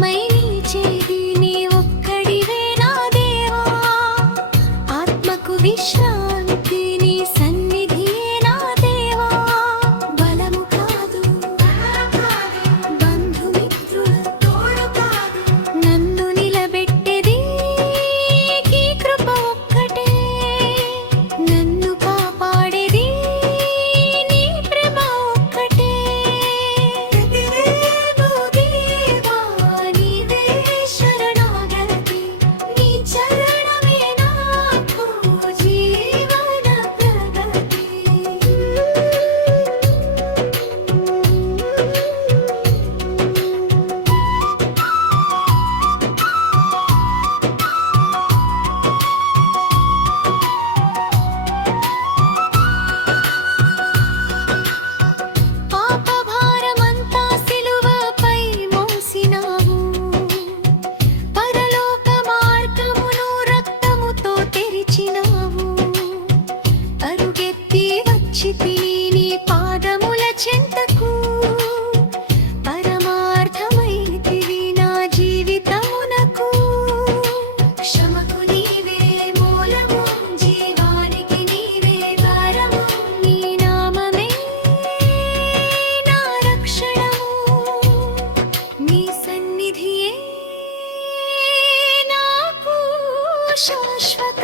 శాశ్వతమై నిలిచేది నీ ఒక్కడివే నా దేవా. ఆత్మకు విశ్రాంతి నీ సన్నిధియే నా దేవా. బలము కాదు, బంధుమిత్రుల తోడు కాదు, నన్ను నిలబెట్టేది నీ కృప ఒక్కటే. నన్ను కాపాడేది నీ ప్రేమ ఒక్కటే. దేవా నీవే శరణాగతి, నీ చరణమే నాకు జీవన ప్రగతి. పాపభారమంతా సిలువపై మోసినావు. పరలోక మార్గమును రక్తముతో తెరిచినావు. పరుగెత్తి వచ్చితిని నీ పాదముల చెంతకు. పరమార్థమైతివి నా జీవితమునకు. క్షమకు నీవే మూలము, జీవానికి నీవే భారము. నీ నామమే నా రక్షణము. నీ సన్నిధియే నాకు శాశ్వత